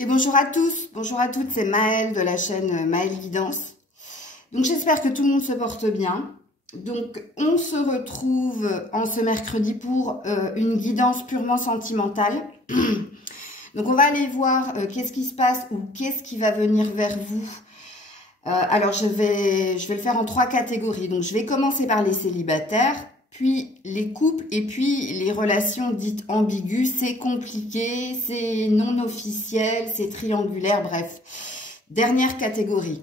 Et bonjour à tous, bonjour à toutes, c'est Maëlle de la chaîne Maëlle Guidance. Donc j'espère que tout le monde se porte bien. Donc on se retrouve en ce mercredi pour une guidance purement sentimentale. Donc on va aller voir qu'est-ce qui se passe ou qu'est-ce qui va venir vers vous. Alors je vais le faire en 3 catégories. Donc je vais commencer par les célibataires, puis les couples et puis les relations dites ambiguës. C'est compliqué, c'est non officiel, c'est triangulaire, bref. Dernière catégorie.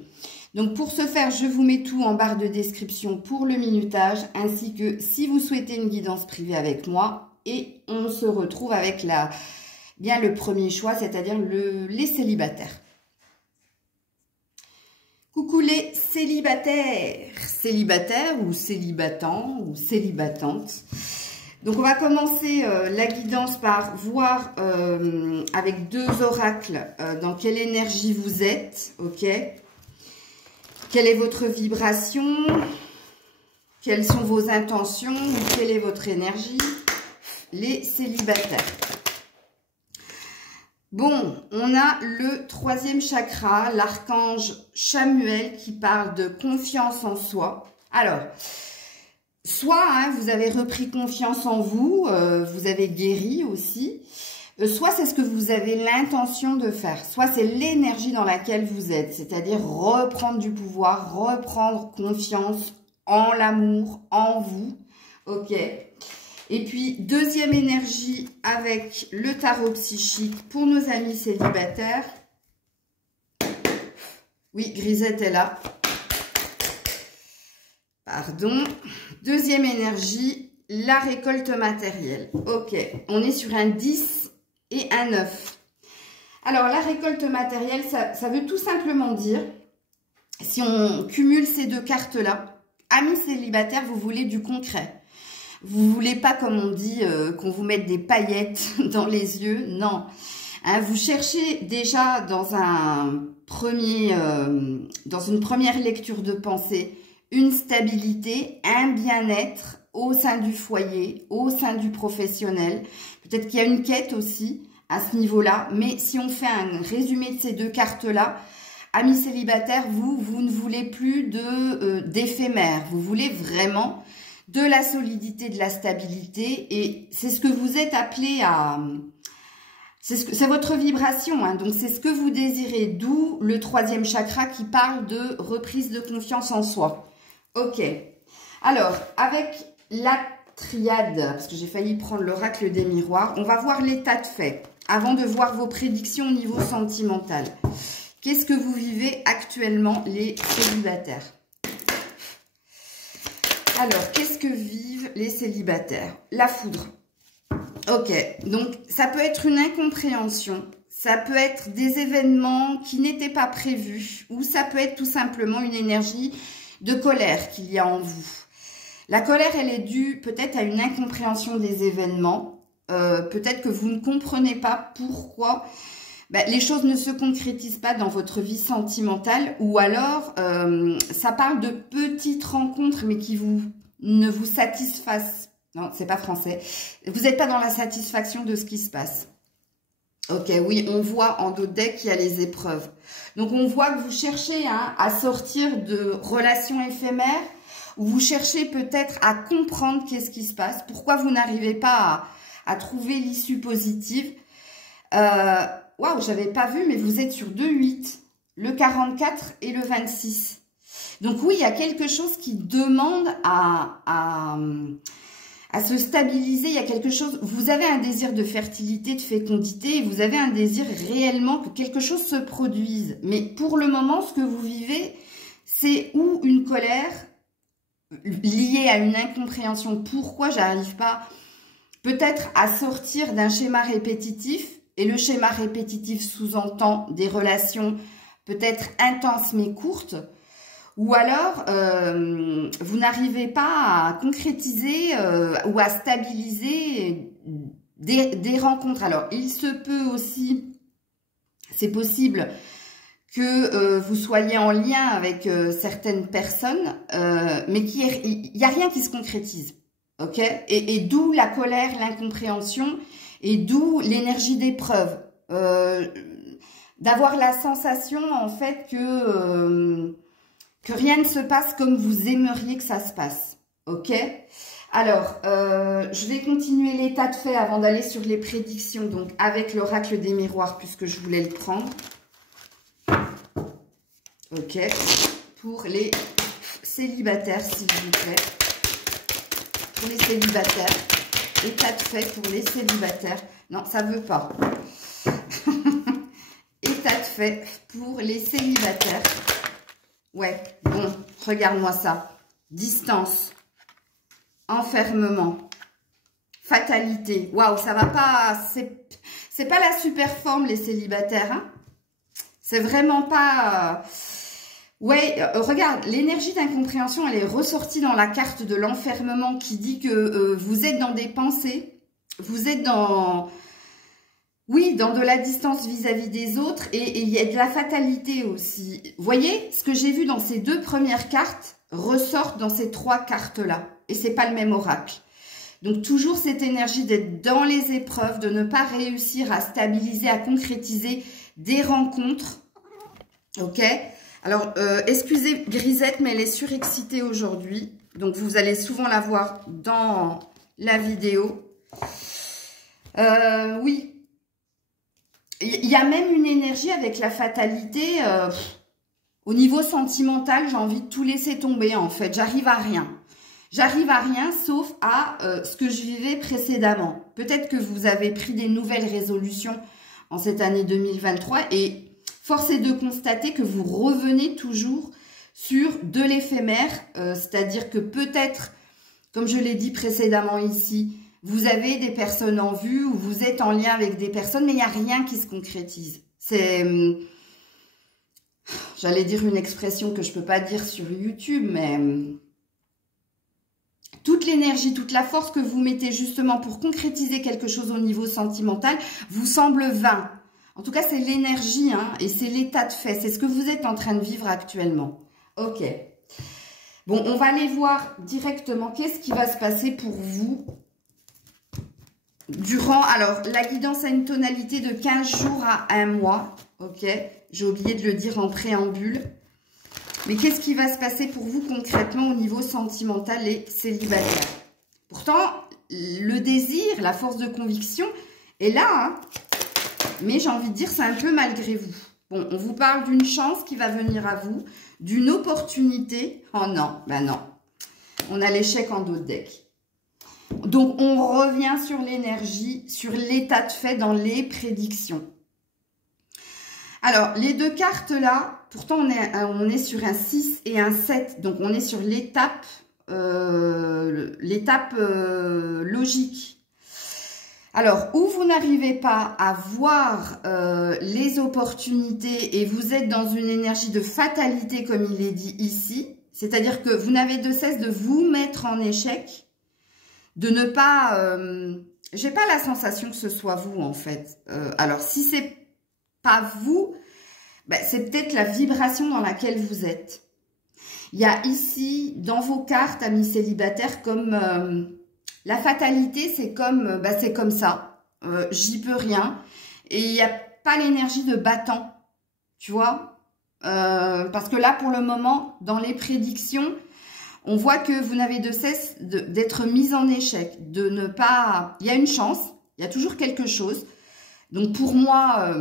Donc pour ce faire, je vous mets tout en barre de description pour le minutage, ainsi que si vous souhaitez une guidance privée avec moi. Et on se retrouve avec le premier choix, c'est-à-dire les célibataires. Coucou les célibataires, célibataires ou célibatants ou célibatantes. Donc on va commencer la guidance par voir avec 2 oracles dans quelle énergie vous êtes, ok? Quelle est votre vibration? Quelles sont vos intentions? Quelle est votre énergie? Les célibataires. Bon, on a le 3e chakra, l'archange Chamuel, qui parle de confiance en soi. Alors, soit vous avez repris confiance en vous, vous avez guéri aussi, soit c'est ce que vous avez l'intention de faire, soit c'est l'énergie dans laquelle vous êtes, c'est-à-dire reprendre du pouvoir, reprendre confiance en l'amour, en vous, ok? Et puis, 2e énergie avec le tarot psychique pour nos amis célibataires. Oui, Grisette est là. Pardon. 2e énergie, la récolte matérielle. Ok, on est sur un 10 et un 9. Alors, la récolte matérielle, ça veut tout simplement dire, si on cumule ces 2 cartes-là, amis célibataires, vous voulez du concret. Vous voulez pas, comme on dit, qu'on vous mette des paillettes dans les yeux. Non. Vous cherchez déjà dans une première lecture de pensée, une stabilité, un bien-être au sein du foyer, au sein du professionnel. Peut-être qu'il y a une quête aussi à ce niveau-là. Mais si on fait un résumé de ces 2 cartes-là, amis célibataires, vous ne voulez plus d'éphémère. Vous voulez vraiment de la solidité, de la stabilité, et c'est ce que vous êtes appelé à... C'est votre vibration, donc c'est ce que vous désirez, d'où le 3e chakra qui parle de reprise de confiance en soi. Ok, alors, avec la triade, parce que j'ai failli prendre l'oracle des miroirs, on va voir l'état de fait, avant de voir vos prédictions au niveau sentimental. Qu'est-ce que vous vivez actuellement, les célibataires ? Alors, qu'est-ce que vivent les célibataires? La foudre. Ok, donc ça peut être une incompréhension, ça peut être des événements qui n'étaient pas prévus, ou ça peut être tout simplement une énergie de colère qu'il y a en vous. La colère, elle est due peut-être à une incompréhension des événements, peut-être que vous ne comprenez pas pourquoi les choses ne se concrétisent pas dans votre vie sentimentale, ou alors ça parle de petites rencontres mais qui ne vous satisfassent. Non, c'est pas français. Vous n'êtes pas dans la satisfaction de ce qui se passe. Ok, oui, on voit en d'autres decks qu'il y a les épreuves. Donc on voit que vous cherchez à sortir de relations éphémères, ou vous cherchez peut-être à comprendre qu'est-ce qui se passe, pourquoi vous n'arrivez pas à trouver l'issue positive. Waouh, j'avais pas vu, mais vous êtes sur 2-8, le 44 et le 26. Donc oui, il y a quelque chose qui demande à se stabiliser. Il y a quelque chose, vous avez un désir de fertilité, de fécondité, et vous avez un désir réellement que quelque chose se produise. Mais pour le moment, ce que vous vivez, c'est ou une colère liée à une incompréhension. Pourquoi j'arrive pas peut-être à sortir d'un schéma répétitif? Et le schéma répétitif sous-entend des relations peut-être intenses mais courtes. Ou alors, vous n'arrivez pas à concrétiser ou à stabiliser des rencontres. Alors, il se peut aussi, c'est possible que vous soyez en lien avec certaines personnes, mais il n'y a rien qui se concrétise. Ok? Et d'où la colère, l'incompréhension, et d'où l'énergie d'épreuve. d'avoir la sensation, en fait, que rien ne se passe comme vous aimeriez que ça se passe. Ok? Alors, je vais continuer l'état de fait avant d'aller sur les prédictions, donc avec l'oracle des miroirs, puisque je voulais le prendre. Ok? Pour les célibataires, s'il vous plaît. Pour les célibataires. État de fait pour les célibataires. Non, ça ne veut pas. État de fait pour les célibataires. Ouais, bon, regarde-moi ça. Distance. Enfermement. Fatalité. Waouh, ça va pas... C'est pas la super forme, les célibataires. Hein, c'est vraiment pas... Ouais, regarde, l'énergie d'incompréhension, elle est ressortie dans la carte de l'enfermement qui dit que vous êtes dans des pensées, vous êtes dans... Oui, dans de la distance vis-à-vis des autres et il y a de la fatalité aussi. Vous voyez, ce que j'ai vu dans ces deux premières cartes ressort dans ces trois cartes-là. Et c'est pas le même oracle. Donc, toujours cette énergie d'être dans les épreuves, de ne pas réussir à stabiliser, à concrétiser des rencontres. Ok ? Alors, excusez Grisette, mais elle est surexcitée aujourd'hui. Donc, vous allez souvent la voir dans la vidéo. Oui. Il y a même une énergie avec la fatalité. Au niveau sentimental, j'ai envie de tout laisser tomber, en fait. J'arrive à rien. J'arrive à rien, sauf à ce que je vivais précédemment. Peut-être que vous avez pris des nouvelles résolutions en cette année 2023 et... Force est de constater que vous revenez toujours sur de l'éphémère, c'est-à-dire que peut-être, comme je l'ai dit précédemment ici, vous avez des personnes en vue ou vous êtes en lien avec des personnes, mais il n'y a rien qui se concrétise. C'est, j'allais dire une expression que je ne peux pas dire sur YouTube, mais toute l'énergie, toute la force que vous mettez justement pour concrétiser quelque chose au niveau sentimental vous semble vain. En tout cas, c'est l'énergie hein, et c'est l'état de fait. C'est ce que vous êtes en train de vivre actuellement. Ok. Bon, on va aller voir directement qu'est-ce qui va se passer pour vous durant... Alors, la guidance a une tonalité de 15 jours à 1 mois. Ok. J'ai oublié de le dire en préambule. Mais qu'est-ce qui va se passer pour vous concrètement au niveau sentimental et célibataire? Pourtant, le désir, la force de conviction est là, hein. Mais j'ai envie de dire, c'est un peu malgré vous. Bon, on vous parle d'une chance qui va venir à vous, d'une opportunité. Oh non, ben non. On a l'échec en dos de deck. Donc, on revient sur l'énergie, sur l'état de fait dans les prédictions. Alors, les deux cartes là, pourtant on est sur un 6 et un 7. Donc, on est sur l'étape logique. Alors, où vous n'arrivez pas à voir les opportunités et vous êtes dans une énergie de fatalité, comme il est dit ici, c'est-à-dire que vous n'avez de cesse de vous mettre en échec, de ne pas... j'ai pas la sensation que ce soit vous, en fait. Alors, si c'est pas vous, ben, c'est peut-être la vibration dans laquelle vous êtes. Il y a ici, dans vos cartes, amis célibataires, comme... la fatalité, c'est comme, bah, c'est comme ça. J'y peux rien. Et il n'y a pas l'énergie de battant. Tu vois parce que là, pour le moment, dans les prédictions, on voit que vous n'avez de cesse d'être mis en échec. De ne pas... Il y a une chance. Il y a toujours quelque chose. Donc, pour moi...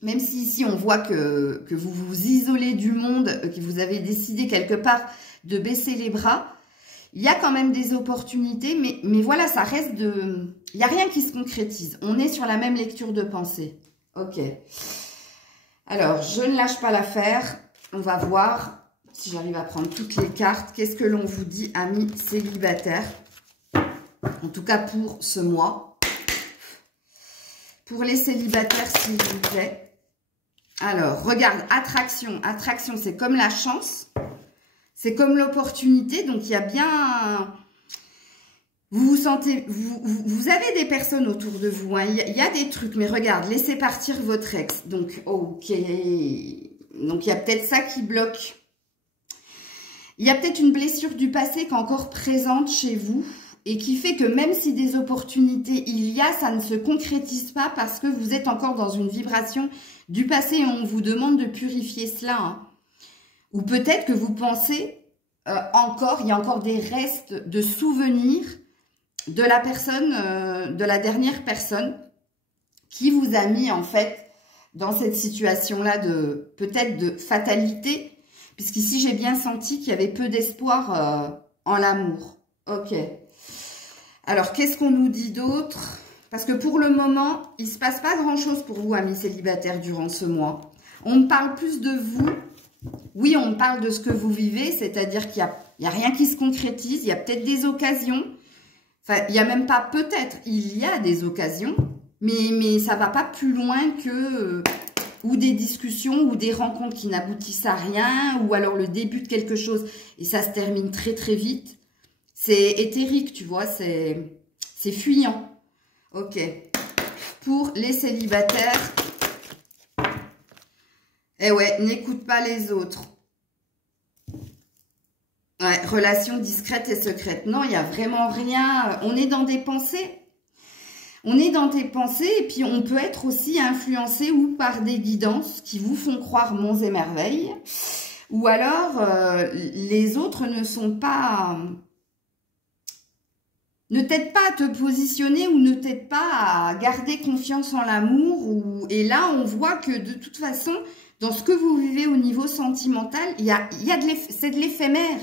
même si ici, on voit que vous vous isolez du monde, que vous avez décidé quelque part de baisser les bras... Il y a quand même des opportunités, mais voilà, ça reste de... Il n'y a rien qui se concrétise. On est sur la même lecture de pensée. Ok. Alors, je ne lâche pas l'affaire. On va voir si j'arrive à prendre toutes les cartes. Qu'est-ce que l'on vous dit, amis célibataires? En tout cas, pour ce mois. Pour les célibataires, s'il vous plaît. Alors, regarde, attraction. Attraction, c'est comme la chance. C'est comme l'opportunité, donc il y a bien... Vous vous sentez... Vous avez des personnes autour de vous, hein, il y a des trucs, mais regarde, laissez partir votre ex. Donc, ok. Donc, il y a peut-être ça qui bloque. Il y a peut-être une blessure du passé qui est encore présente chez vous. et qui fait que même si des opportunités il y a, ça ne se concrétise pas parce que vous êtes encore dans une vibration du passé et on vous demande de purifier cela. Hein. Ou peut-être que vous pensez encore, il y a encore des restes de souvenirs de la personne, de la dernière personne qui vous a mis en fait dans cette situation-là de peut-être de fatalité, puisqu'ici j'ai bien senti qu'il y avait peu d'espoir en l'amour. Ok. Alors, qu'est-ce qu'on nous dit d'autre? Parce que pour le moment, il ne se passe pas grand-chose pour vous, amis célibataires, durant ce mois. On me parle plus de vous. Oui, on me parle de ce que vous vivez, c'est-à-dire qu'il n'y a rien qui se concrétise. Il y a peut-être des occasions. Enfin, il n'y a même pas peut-être. Il y a des occasions, mais ça ne va pas plus loin que... ou des discussions, ou des rencontres qui n'aboutissent à rien, ou alors le début de quelque chose et ça se termine très très vite. C'est éthérique, tu vois, c'est fuyant. Ok. Pour les célibataires, eh ouais, n'écoute pas les autres. Ouais, relation discrète et secrète. Non, il n'y a vraiment rien. On est dans des pensées. On est dans des pensées et puis on peut être aussi influencé ou par des guidances qui vous font croire monts et merveilles. Ou alors, les autres ne sont pas... ne t'aident pas à te positionner ou ne t'aident pas à garder confiance en l'amour. Et là, on voit que de toute façon, dans ce que vous vivez au niveau sentimental, c'est de l'éphémère.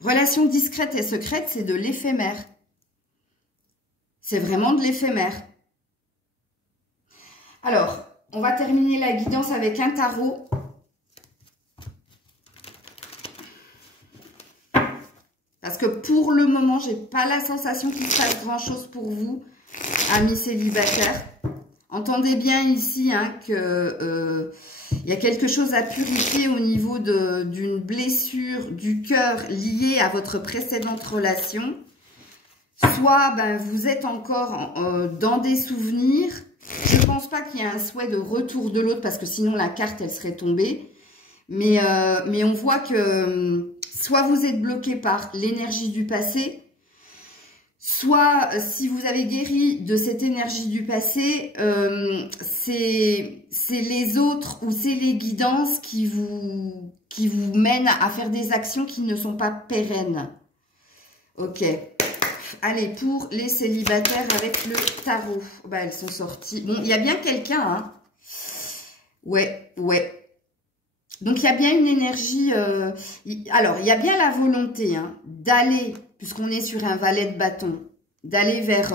Relation discrète et secrète, c'est de l'éphémère. C'est vraiment de l'éphémère. Alors, on va terminer la guidance avec un tarot. Parce que pour le moment, j'ai pas la sensation qu'il se passe grand-chose pour vous, amis célibataires. Entendez bien ici hein, que y a quelque chose à purifier au niveau d'une blessure du cœur liée à votre précédente relation. Soit ben, vous êtes encore dans des souvenirs. Je ne pense pas qu'il y ait un souhait de retour de l'autre parce que sinon la carte elle serait tombée. Mais on voit que soit vous êtes bloqué par l'énergie du passé, soit si vous avez guéri de cette énergie du passé, c'est les autres ou c'est les guidances qui vous mènent à faire des actions qui ne sont pas pérennes. Ok. Allez, pour les célibataires avec le tarot. Bah, elles sont sorties. Bon, il y a bien quelqu'un, hein. Ouais, ouais. Donc, il y a bien une énergie... alors, il y a bien la volonté hein, d'aller, puisqu'on est sur un valet de bâton, d'aller vers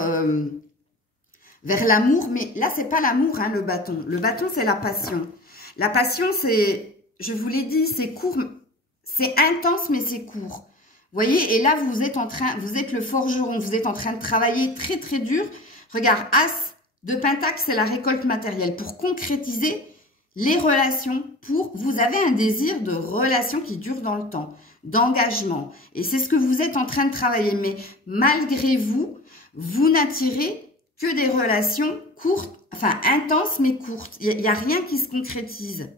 l'amour. Mais là, c'est pas l'amour, hein, le bâton. Le bâton, c'est la passion. La passion, c'est... Je vous l'ai dit, c'est court. C'est intense, mais c'est court. Vous voyez, et là, vous êtes le forgeron, vous êtes en train de travailler très, très dur. Regarde, As de Pentacle, c'est la récolte matérielle. Pour concrétiser les relations, vous avez un désir de relation qui dure dans le temps, d'engagement. Et c'est ce que vous êtes en train de travailler. Mais malgré vous, vous n'attirez que des relations courtes, enfin intenses, mais courtes. Il n'y a rien qui se concrétise.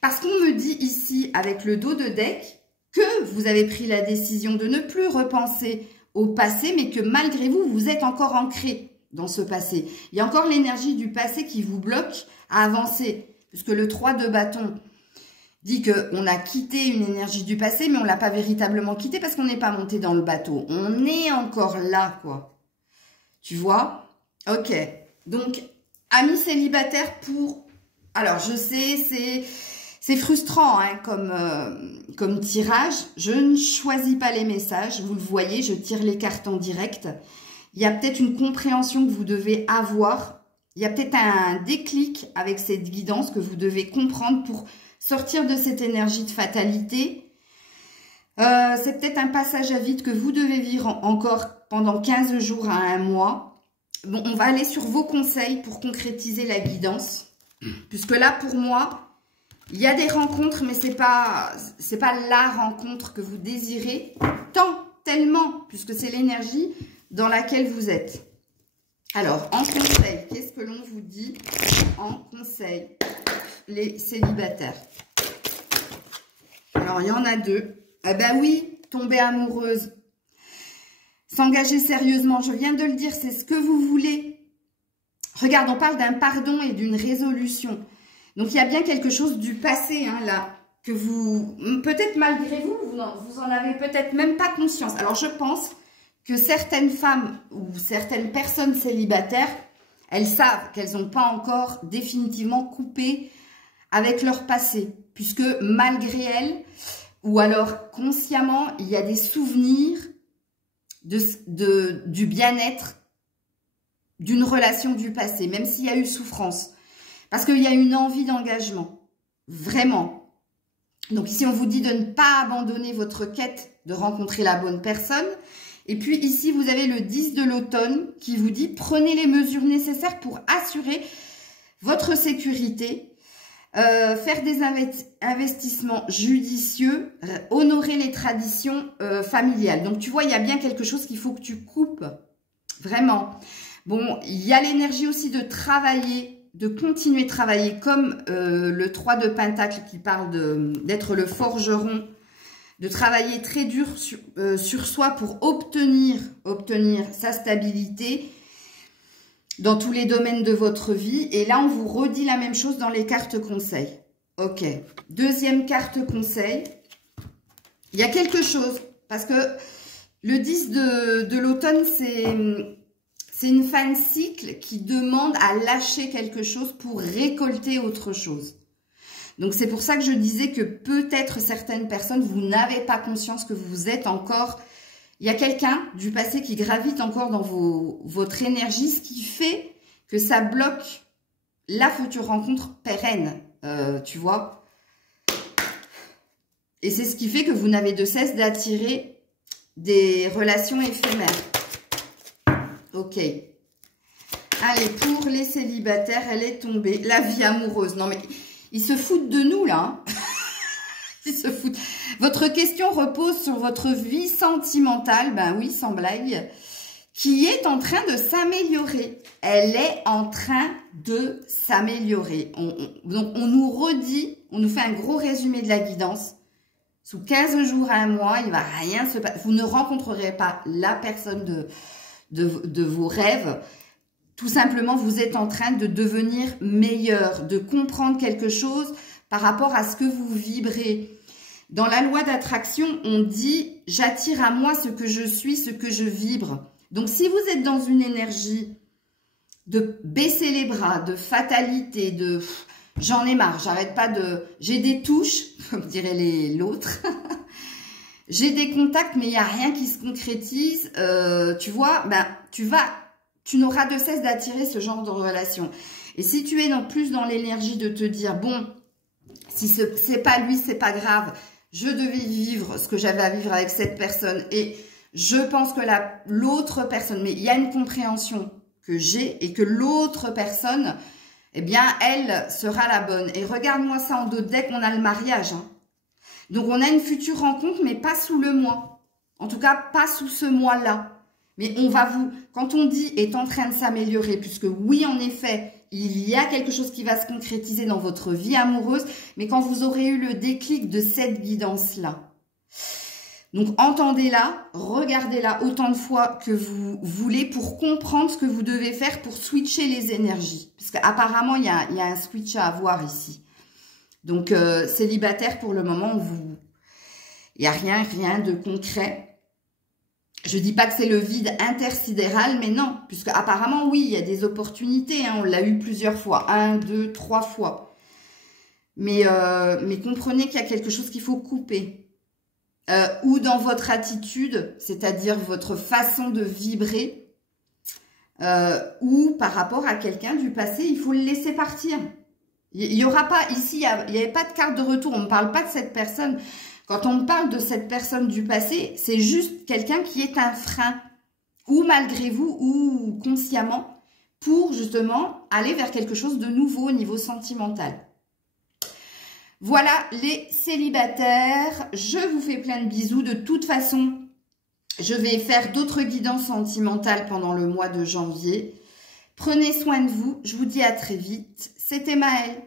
Parce qu'on me dit ici, avec le dos de deck, que vous avez pris la décision de ne plus repenser au passé, mais que malgré vous, vous êtes encore ancré dans ce passé. Il y a encore l'énergie du passé qui vous bloque à avancer, puisque le 3 de bâton dit qu'on a quitté une énergie du passé, mais on ne l'a pas véritablement quitté parce qu'on n'est pas monté dans le bateau. On est encore là, quoi. Tu vois? Ok. Donc, amis célibataires pour... Alors, je sais, c'est frustrant hein, comme tirage. Je ne choisis pas les messages. Vous le voyez, je tire les cartes en direct. Il y a peut-être une compréhension que vous devez avoir. Il y a peut-être un déclic avec cette guidance que vous devez comprendre pour sortir de cette énergie de fatalité. C'est peut-être un passage à vide que vous devez vivre encore pendant 15 jours à un mois. Bon, on va aller sur vos conseils pour concrétiser la guidance. Puisque là, pour moi... Il y a des rencontres, mais c'est pas la rencontre que vous désirez tellement, puisque c'est l'énergie dans laquelle vous êtes. Alors, en conseil, qu'est-ce que l'on vous dit en conseil, les célibataires? Alors, il y en a deux. Ah ben oui, tomber amoureuse. S'engager sérieusement, je viens de le dire, c'est ce que vous voulez. Regarde, on parle d'un pardon et d'une résolution. Donc, il y a bien quelque chose du passé, hein, là, que vous, peut-être malgré vous, vous en avez peut-être même pas conscience. Alors, je pense que certaines femmes ou certaines personnes célibataires, elles savent qu'elles n'ont pas encore définitivement coupé avec leur passé. Puisque malgré elles, ou alors consciemment, il y a des souvenirs du bien-être d'une relation du passé, même s'il y a eu souffrance. Parce qu'il y a une envie d'engagement. Vraiment. Donc ici, on vous dit de ne pas abandonner votre quête de rencontrer la bonne personne. Et puis ici, vous avez le 10 de l'automne qui vous dit « Prenez les mesures nécessaires pour assurer votre sécurité, faire des investissements judicieux, honorer les traditions familiales. » Donc, tu vois, il y a bien quelque chose qu'il faut que tu coupes. Vraiment. Bon, il y a l'énergie aussi de travailler, de continuer de travailler, comme le 3 de Pentacle qui parle d'être le forgeron, de travailler très dur sur soi pour obtenir sa stabilité dans tous les domaines de votre vie. Et là, on vous redit la même chose dans les cartes conseils. Ok. Deuxième carte conseil. Il y a quelque chose, parce que le 10 de l'automne, c'est une fin de cycle qui demande à lâcher quelque chose pour récolter autre chose. Donc, c'est pour ça que je disais que peut-être certaines personnes, vous n'avez pas conscience que vous êtes encore... Il y a quelqu'un du passé qui gravite encore dans votre énergie, ce qui fait que ça bloque la future rencontre pérenne, tu vois. Et c'est ce qui fait que vous n'avez de cesse d'attirer des relations éphémères. Ok. Allez, pour les célibataires, elle est tombée. La vie amoureuse. Non, mais ils se foutent de nous, là. Hein. Ils se foutent. Votre question repose sur votre vie sentimentale, ben oui, sans blague, qui est en train de s'améliorer. Elle est en train de s'améliorer. Donc, on nous redit, on nous fait un gros résumé de la guidance. Sous 15 jours à un mois, il ne va rien se passer. Vous ne rencontrerez pas la personne de vos rêves. Tout simplement, vous êtes en train de devenir meilleur, de comprendre quelque chose par rapport à ce que vous vibrez. Dans la loi d'attraction, on dit « j'attire à moi ce que je suis, ce que je vibre ». Donc, si vous êtes dans une énergie de baisser les bras, de fatalité, de « j'en ai marre, j'arrête pas de... j'ai des touches », comme dirait l'autre, j'ai des contacts, mais il n'y a rien qui se concrétise, tu vois, ben, tu n'auras de cesse d'attirer ce genre de relation. Et si tu es plus dans l'énergie de te dire « bon, si c'est pas lui, c'est pas grave », je devais vivre ce que j'avais à vivre avec cette personne et je pense que l'autre personne, mais il y a une compréhension que j'ai et que l'autre personne, eh bien, elle sera la bonne. Et regarde-moi ça en dos de deck, on a le mariage. Hein. Donc, on a une future rencontre, mais pas sous le mois. En tout cas, pas sous ce mois-là. Mais on va quand on dit est en train de s'améliorer, puisque oui, en effet, il y a quelque chose qui va se concrétiser dans votre vie amoureuse, mais quand vous aurez eu le déclic de cette guidance-là. Donc, entendez-la, regardez-la autant de fois que vous voulez pour comprendre ce que vous devez faire pour switcher les énergies. Parce qu'apparemment, il y a un switch à avoir ici. Donc, célibataire, pour le moment, il n'y a rien de concret. Je dis pas que c'est le vide intersidéral, mais non, puisque apparemment, oui, il y a des opportunités, hein, on l'a eu plusieurs fois, 1, 2, 3 fois. Mais comprenez qu'il y a quelque chose qu'il faut couper. Ou dans votre attitude, c'est-à-dire votre façon de vibrer, ou par rapport à quelqu'un du passé, il faut le laisser partir. Il n'y aura pas, ici, il n'y avait pas de carte de retour, on ne parle pas de cette personne. Quand on parle de cette personne du passé, c'est juste quelqu'un qui est un frein, ou malgré vous, ou consciemment, pour justement aller vers quelque chose de nouveau au niveau sentimental. Voilà les célibataires, je vous fais plein de bisous. De toute façon, je vais faire d'autres guidances sentimentales pendant le mois de janvier. Prenez soin de vous, je vous dis à très vite. C'était Maëlle.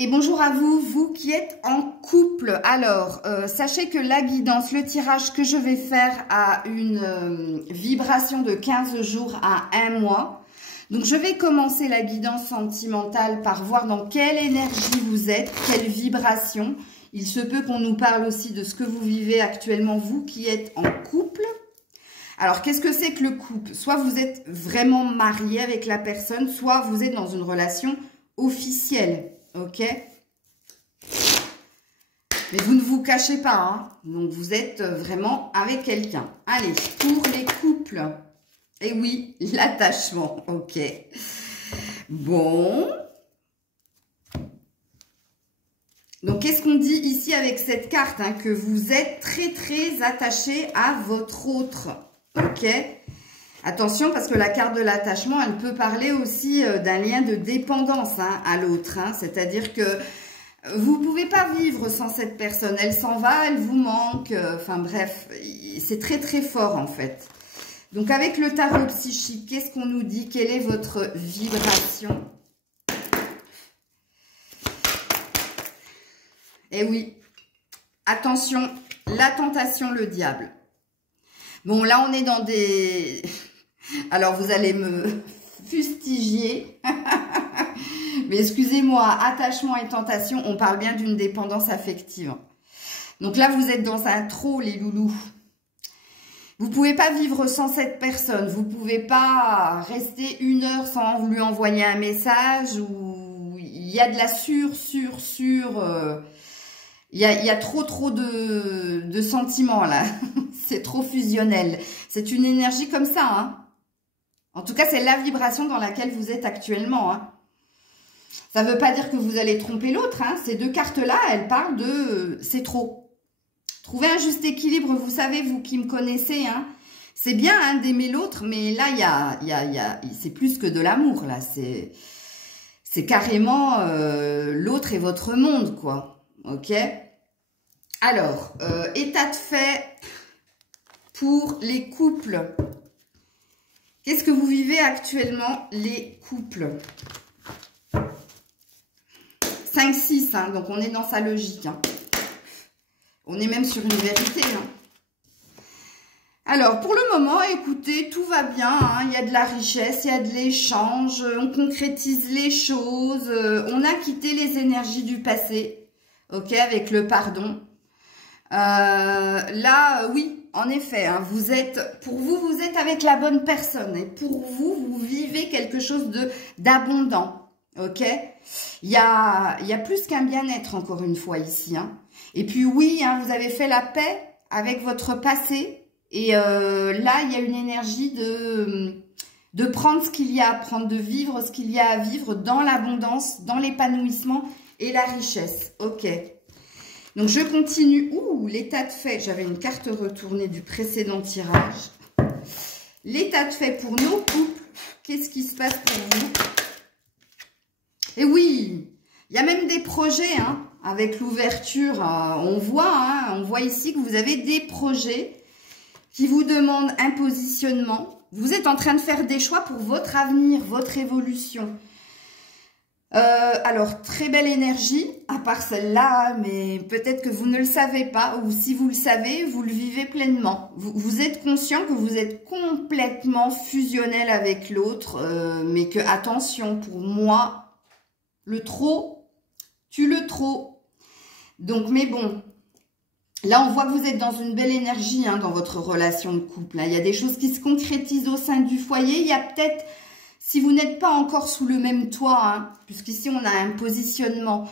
Et bonjour à vous, vous qui êtes en couple. Alors, sachez que la guidance, le tirage que je vais faire a une vibration de 15 jours à 1 mois. Donc, je vais commencer la guidance sentimentale par voir dans quelle énergie vous êtes, quelle vibration. Il se peut qu'on nous parle aussi de ce que vous vivez actuellement, vous qui êtes en couple. Alors, qu'est-ce que c'est que le couple? Soit vous êtes vraiment marié avec la personne, soit vous êtes dans une relation officielle. Ok, mais vous ne vous cachez pas, hein. Donc vous êtes vraiment avec quelqu'un. Allez, pour les couples. Et oui, l'attachement. Ok. Bon. Donc qu'est-ce qu'on dit ici avec cette carte, hein? Que vous êtes très très attaché à votre autre. Ok. Attention, parce que la carte de l'attachement, elle peut parler aussi d'un lien de dépendance, hein, à l'autre. Hein. C'est-à-dire que vous ne pouvez pas vivre sans cette personne. Elle s'en va, elle vous manque. Enfin bref, c'est très très fort en fait. Donc avec le tarot psychique, qu'est-ce qu'on nous dit? Quelle est votre vibration? Eh oui, attention, la tentation, le diable. Bon, là on est dans des... Alors, vous allez me fustiger. Mais excusez-moi, attachement et tentation, on parle bien d'une dépendance affective. Donc là, vous êtes dans un trop, les loulous. Vous ne pouvez pas vivre sans cette personne. Vous ne pouvez pas rester 1 heure sans lui envoyer un message où il y a de la il y a trop de sentiments là. C'est trop fusionnel. C'est une énergie comme ça, hein. En tout cas, c'est la vibration dans laquelle vous êtes actuellement. Hein. Ça ne veut pas dire que vous allez tromper l'autre. Hein. Ces 2 cartes-là, elles parlent de... c'est trop. Trouver un juste équilibre, vous savez, vous qui me connaissez. Hein, c'est bien hein, d'aimer l'autre, mais là, c'est plus que de l'amour. Là, c'est carrément l'autre est votre monde, quoi. Ok. Alors, état de fait pour les couples. Qu'est-ce que vous vivez actuellement, les couples? 5-6, hein, donc on est dans sa logique. Hein. On est même sur une vérité. Hein. Alors, pour le moment, écoutez, tout va bien. Hein, il y a de la richesse, il y a de l'échange, on concrétise les choses. On a quitté les énergies du passé, ok, avec le pardon. Là, oui. En effet, hein, pour vous, vous êtes avec la bonne personne. Et pour vous, vous vivez quelque chose d'abondant. Ok? Il y a plus qu'un bien-être, encore une fois, ici. Hein. Et puis oui, hein, vous avez fait la paix avec votre passé. Et là, il y a une énergie de prendre ce qu'il y a à prendre, de vivre ce qu'il y a à vivre dans l'abondance, dans l'épanouissement et la richesse. Ok. Donc, je continue. Ouh, l'état de fait. J'avais une carte retournée du précédent tirage. L'état de fait pour nos couples. Qu'est-ce qui se passe pour vous? Et oui, il y a même des projets. Hein, avec l'ouverture, on voit ici que vous avez des projets qui vous demandent un positionnement. Vous êtes en train de faire des choix pour votre avenir, votre évolution. Alors, très belle énergie, à part celle-là, mais peut-être que vous ne le savez pas, ou si vous le savez, vous le vivez pleinement. Vous êtes conscient que vous êtes complètement fusionnel avec l'autre, mais que, attention, pour moi, le trop tue le trop. Donc, mais bon, là, on voit que vous êtes dans une belle énergie hein, dans votre relation de couple. Hein. Il y a des choses qui se concrétisent au sein du foyer, il y a peut-être... Si vous n'êtes pas encore sous le même toit, hein, puisqu'ici on a un positionnement,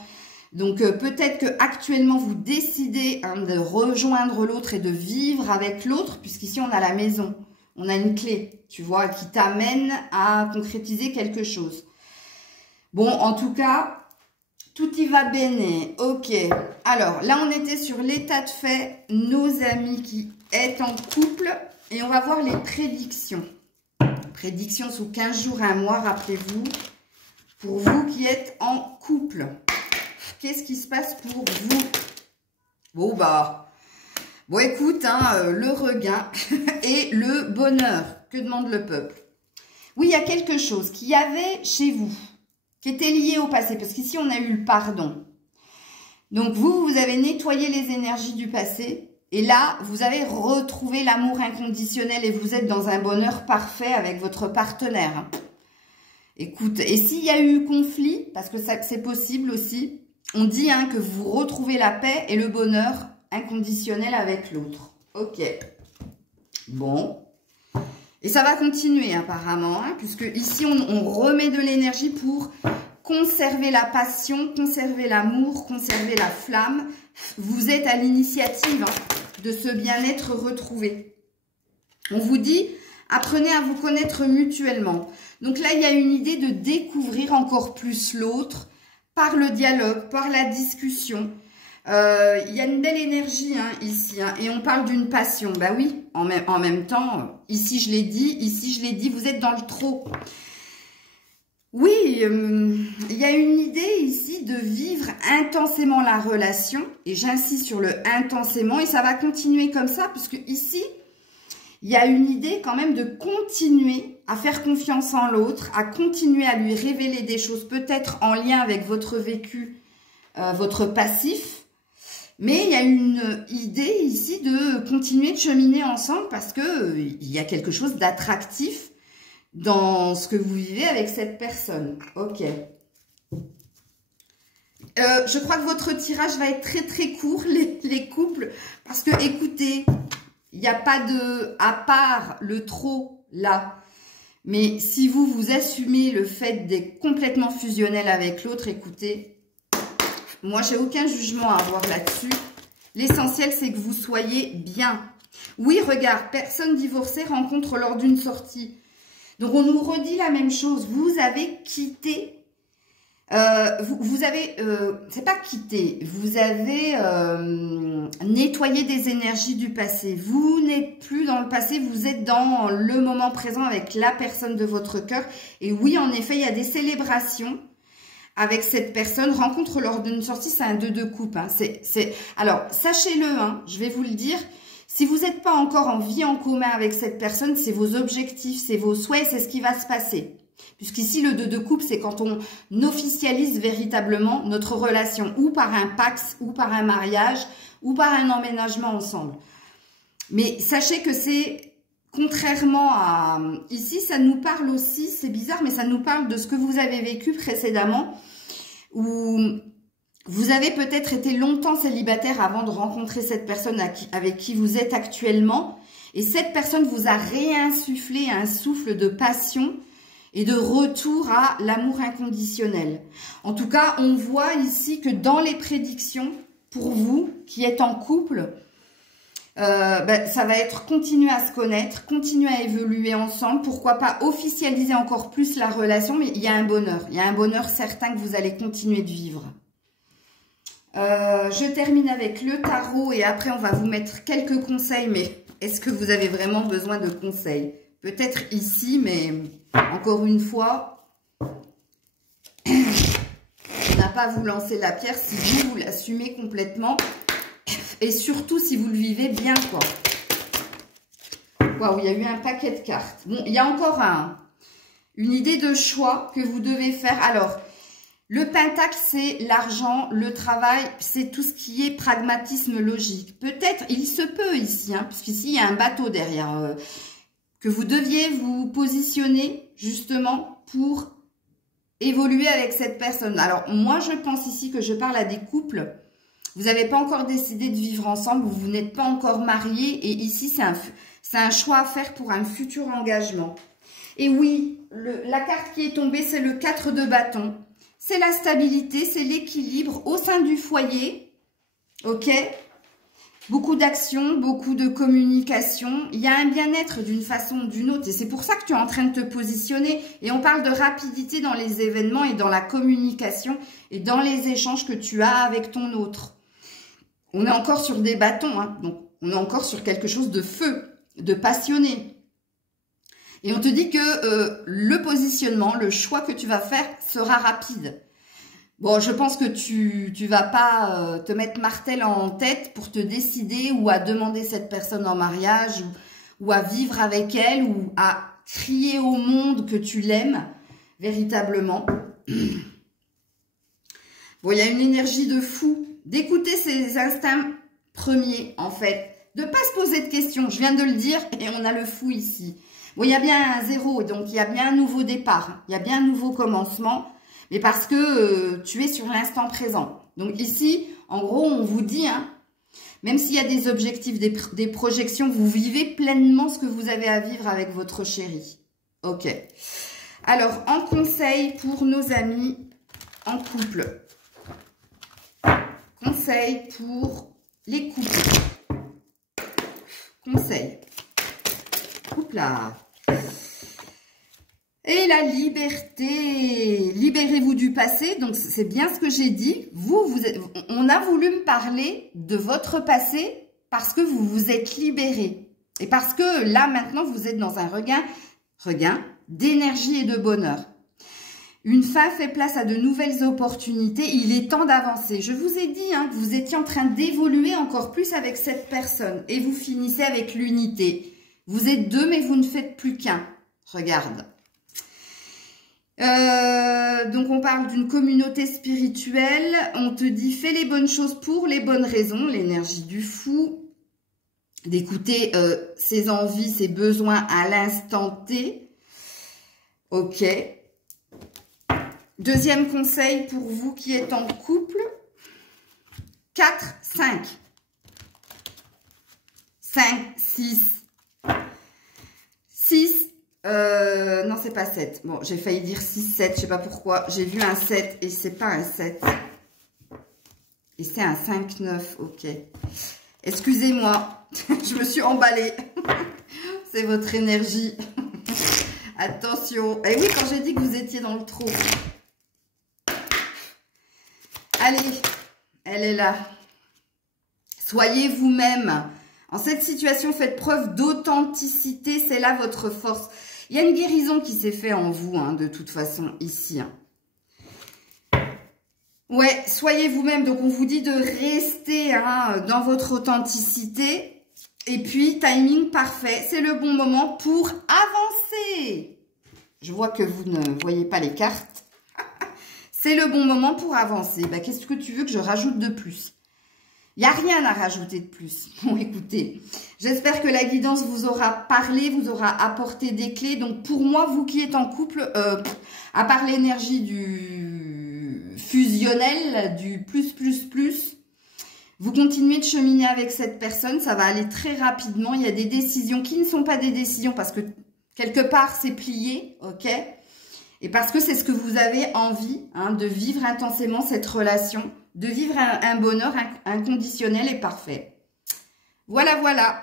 donc peut-être que actuellement vous décidez hein, de rejoindre l'autre et de vivre avec l'autre, puisqu'ici on a la maison, on a une clé, tu vois, qui t'amène à concrétiser quelque chose. Bon, en tout cas, tout y va bene. Ok. Alors là, on était sur l'état de fait, nos amis qui est en couple, et on va voir les prédictions. Prédiction sous 15 jours, 1 mois, rappelez-vous. Pour vous qui êtes en couple. Qu'est-ce qui se passe pour vous? Bon, bah... Bon, écoute, hein, le regain et le bonheur. Que demande le peuple? Oui, il y a quelque chose qu'il y avait chez vous. qui était lié au passé. Parce qu'ici, on a eu le pardon. Donc, vous avez nettoyé les énergies du passé. Et là, vous avez retrouvé l'amour inconditionnel et vous êtes dans un bonheur parfait avec votre partenaire. Écoute, et s'il y a eu conflit, parce que c'est possible aussi, on dit hein, que vous retrouvez la paix et le bonheur inconditionnel avec l'autre. Ok. Bon. Et ça va continuer apparemment, hein, puisque ici, on remet de l'énergie pour conserver la passion, conserver l'amour, conserver la flamme. Vous êtes à l'initiative hein, de ce bien-être retrouvé. On vous dit, apprenez à vous connaître mutuellement. Donc là, il y a une idée de découvrir encore plus l'autre par le dialogue, par la discussion. Il y a une belle énergie hein, ici, hein, et on parle d'une passion. Bah oui, en même temps, ici je l'ai dit, vous êtes dans le trop. Oui, il y a une idée ici de vivre intensément la relation, et j'insiste sur le intensément, et ça va continuer comme ça, puisque ici, il y a une idée quand même de continuer à faire confiance en l'autre, à continuer à lui révéler des choses, peut-être en lien avec votre vécu, votre passif, mais il y a une idée ici de continuer de cheminer ensemble parce que il y a quelque chose d'attractif dans ce que vous vivez avec cette personne. Ok. Je crois que votre tirage va être très très court, les couples, parce que écoutez, il n'y a pas de, à part le trop là, mais si vous assumez le fait d'être complètement fusionnel avec l'autre, écoutez, moi j'ai aucun jugement à avoir là-dessus. L'essentiel c'est que vous soyez bien. Oui, regarde, personne divorcée rencontre lors d'une sortie. Donc, on nous redit la même chose. Vous avez quitté, vous avez, c'est pas quitté, vous avez nettoyé des énergies du passé. Vous n'êtes plus dans le passé, vous êtes dans le moment présent avec la personne de votre cœur. Et oui, en effet, il y a des célébrations avec cette personne. Rencontre lors d'une sortie, c'est un 2 de coupe. Hein. Alors, sachez-le, hein, je vais vous le dire. Si vous n'êtes pas encore en vie en commun avec cette personne, c'est vos objectifs, c'est vos souhaits, c'est ce qui va se passer. Puisqu'ici, le 2 de coupe, c'est quand on officialise véritablement notre relation, ou par un pax, ou par un mariage, ou par un emménagement ensemble. Mais sachez que c'est, contrairement à... Ici, ça nous parle aussi, c'est bizarre, mais ça nous parle de ce que vous avez vécu précédemment, où... Vous avez peut-être été longtemps célibataire avant de rencontrer cette personne avec qui vous êtes actuellement. Et cette personne vous a réinsufflé un souffle de passion et de retour à l'amour inconditionnel. En tout cas, on voit ici que dans les prédictions, pour vous qui êtes en couple, ça va être continuer à se connaître, continuer à évoluer ensemble. Pourquoi pas officialiser encore plus la relation, mais il y a un bonheur. Il y a un bonheur certain que vous allez continuer de vivre. Je termine avec le tarot et après on va vous mettre quelques conseils, mais est-ce que vous avez vraiment besoin de conseils? Peut-être ici, mais encore une fois, on n'a pas à vous lancer la pierre si vous l'assumez complètement et surtout si vous le vivez bien, quoi. Waouh, il y a eu un paquet de cartes. Bon, il y a encore une idée de choix que vous devez faire. Alors, le pentacle, c'est l'argent, le travail, c'est tout ce qui est pragmatisme logique. Peut-être, il se peut ici, hein, puisqu'ici, il y a un bateau derrière, que vous deviez vous positionner justement pour évoluer avec cette personne. Alors, moi, je pense ici que je parle à des couples. Vous n'avez pas encore décidé de vivre ensemble, vous n'êtes pas encore mariés. Et ici, c'est un choix à faire pour un futur engagement. Et oui, la carte qui est tombée, c'est le 4 de bâton. C'est la stabilité, c'est l'équilibre au sein du foyer, ok? Beaucoup d'action, beaucoup de communication. Il y a un bien-être d'une façon ou d'une autre et c'est pour ça que tu es en train de te positionner. Et on parle de rapidité dans les événements et dans la communication et dans les échanges que tu as avec ton autre. On est encore sur des bâtons, hein, donc on est encore sur quelque chose de feu, de passionné. Et on te dit que le positionnement, le choix que tu vas faire sera rapide. Bon, je pense que tu vas pas te mettre martel en tête pour te décider ou à demander cette personne en mariage ou à vivre avec elle ou à crier au monde que tu l'aimes véritablement. Bon, il y a une énergie de fou, d'écouter ses instincts premiers, en fait. De ne pas se poser de questions, je viens de le dire, et on a le fou ici. Bon, il y a bien un zéro, donc il y a bien un nouveau départ, il y a bien un nouveau commencement, mais parce que tu es sur l'instant présent. Donc ici, en gros, on vous dit, hein, même s'il y a des objectifs, des projections, vous vivez pleinement ce que vous avez à vivre avec votre chéri. Ok. Alors, en conseil pour nos amis en couple. Conseil pour les couples. Conseil. Oupla. Et la liberté. Libérez-vous du passé. Donc, c'est bien ce que j'ai dit. On a voulu me parler de votre passé parce que vous vous êtes libéré. Et parce que là, maintenant, vous êtes dans un regain d'énergie et de bonheur. Une fin fait place à de nouvelles opportunités. Il est temps d'avancer. Je vous ai dit hein, que vous étiez en train d'évoluer encore plus avec cette personne. Et vous finissez avec l'unité. Vous êtes deux, mais vous ne faites plus qu'un. Regarde. Donc, on parle d'une communauté spirituelle. On te dit, fais les bonnes choses pour les bonnes raisons. L'énergie du fou. D'écouter ses envies, ses besoins à l'instant T. Ok. Deuxième conseil pour vous qui êtes en couple. 4, 5. 5, 6. 6. Non, c'est pas 7. Bon, j'ai failli dire 6, 7. Je sais pas pourquoi. J'ai vu un 7 et c'est pas un 7. Et c'est un 5, 9. Ok. Excusez-moi. Je me suis emballée. C'est votre énergie. Attention. Et oui, quand j'ai dit que vous étiez dans le trou. Allez, elle est là. Soyez vous-même. En cette situation, faites preuve d'authenticité. C'est là votre force. Il y a une guérison qui s'est faite en vous, hein, de toute façon, ici. Hein. Ouais, soyez vous-même. Donc, on vous dit de rester hein, dans votre authenticité. Et puis, timing parfait. C'est le bon moment pour avancer. Je vois que vous ne voyez pas les cartes. C'est le bon moment pour avancer. Ben, qu'est-ce que tu veux que je rajoute de plus? Il n'y a rien à rajouter de plus. Bon, écoutez, j'espère que la guidance vous aura parlé, vous aura apporté des clés. Donc, pour moi, vous qui êtes en couple, à part l'énergie du fusionnel, du plus, vous continuez de cheminer avec cette personne. Ça va aller très rapidement. Il y a des décisions qui ne sont pas des décisions parce que quelque part, c'est plié, ok? Et parce que c'est ce que vous avez envie, hein, de vivre intensément cette relation, de vivre un bonheur inconditionnel et parfait. Voilà, voilà.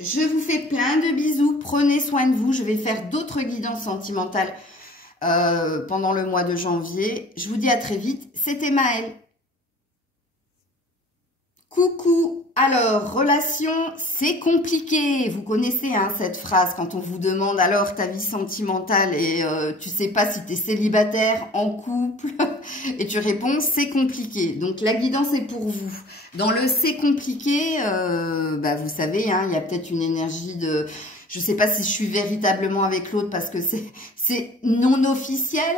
Je vous fais plein de bisous. Prenez soin de vous. Je vais faire d'autres guidances sentimentales pendant le mois de janvier. Je vous dis à très vite. C'était Maëlle. Coucou. Alors, relation, c'est compliqué. Vous connaissez hein, cette phrase quand on vous demande alors ta vie sentimentale et tu sais pas si tu es célibataire, en couple et tu réponds c'est compliqué. Donc, la guidance est pour vous. Dans le c'est compliqué, bah, vous savez, hein, il y a peut-être une énergie de... Je sais pas si je suis véritablement avec l'autre parce que c'est non officiel.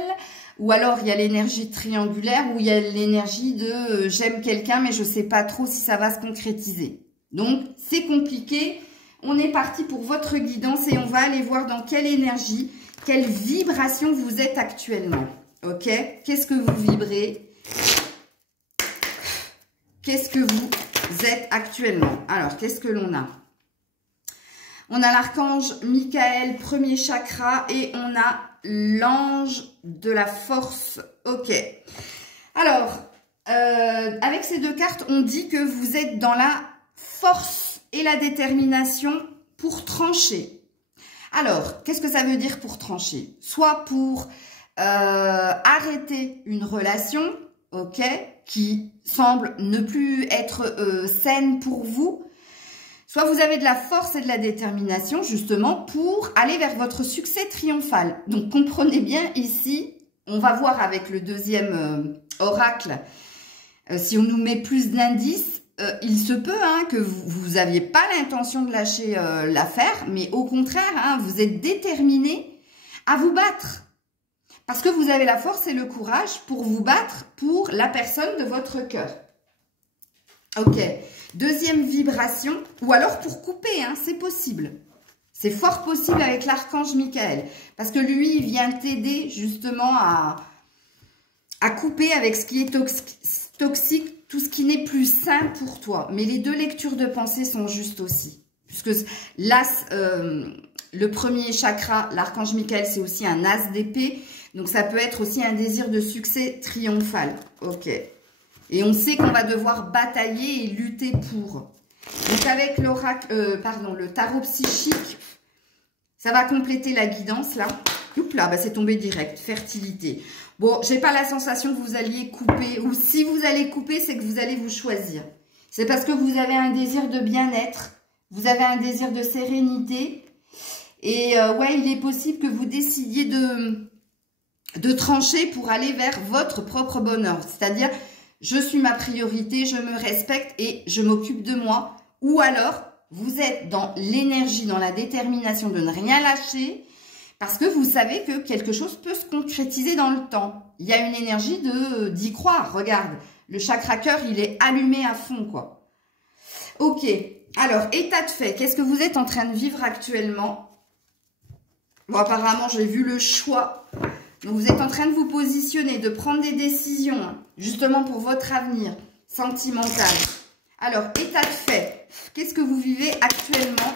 Ou alors, il y a l'énergie triangulaire ou il y a l'énergie de j'aime quelqu'un, mais je ne sais pas trop si ça va se concrétiser. Donc, c'est compliqué. On est parti pour votre guidance et on va aller voir dans quelle énergie, quelle vibration vous êtes actuellement. Ok? Qu'est-ce que vous vibrez? Qu'est-ce que vous êtes actuellement? Alors, qu'est-ce que l'on a? On a l'archange Michael, premier chakra, et on a l'ange de la force. Ok. Alors, avec ces deux cartes, on dit que vous êtes dans la force et la détermination pour trancher. Alors, qu'est-ce que ça veut dire pour trancher? Soit pour arrêter une relation, ok, qui semble ne plus être saine pour vous. Soit vous avez de la force et de la détermination, justement, pour aller vers votre succès triomphal. Donc, comprenez bien ici, on va voir avec le deuxième oracle, si on nous met plus d'indices, il se peut hein, que vous n'aviez pas l'intention de lâcher l'affaire, mais au contraire, hein, vous êtes déterminé à vous battre. Parce que vous avez la force et le courage pour vous battre pour la personne de votre cœur. Ok. Deuxième vibration, ou alors pour couper, hein, c'est possible. C'est fort possible avec l'archange Michael. Parce que lui, il vient t'aider justement à couper avec ce qui est toxique, tout ce qui n'est plus sain pour toi. Mais les deux lectures de pensée sont justes aussi. Puisque l'as, le premier chakra, l'archange Michael, c'est aussi un as d'épée. Donc, ça peut être aussi un désir de succès triomphal. Ok. Et on sait qu'on va devoir batailler et lutter pour. Donc, avec l'oracle, le tarot psychique, ça va compléter la guidance, là. Oups là, bah, c'est tombé direct. Fertilité. Bon, j'ai pas la sensation que vous alliez couper. Ou si vous allez couper, c'est que vous allez vous choisir. C'est parce que vous avez un désir de bien-être. Vous avez un désir de sérénité. Et ouais, il est possible que vous décidiez de trancher pour aller vers votre propre bonheur. C'est-à-dire, je suis ma priorité, je me respecte et je m'occupe de moi. Ou alors, vous êtes dans l'énergie, dans la détermination de ne rien lâcher parce que vous savez que quelque chose peut se concrétiser dans le temps. Il y a une énergie d'y croire. Regarde, le chakra cœur, il est allumé à fond, quoi. Ok. Alors, état de fait, qu'est-ce que vous êtes en train de vivre actuellement? Bon, apparemment, j'ai vu le choix. Donc, vous êtes en train de vous positionner, de prendre des décisions, hein, justement pour votre avenir sentimental. Alors, état de fait, qu'est-ce que vous vivez actuellement?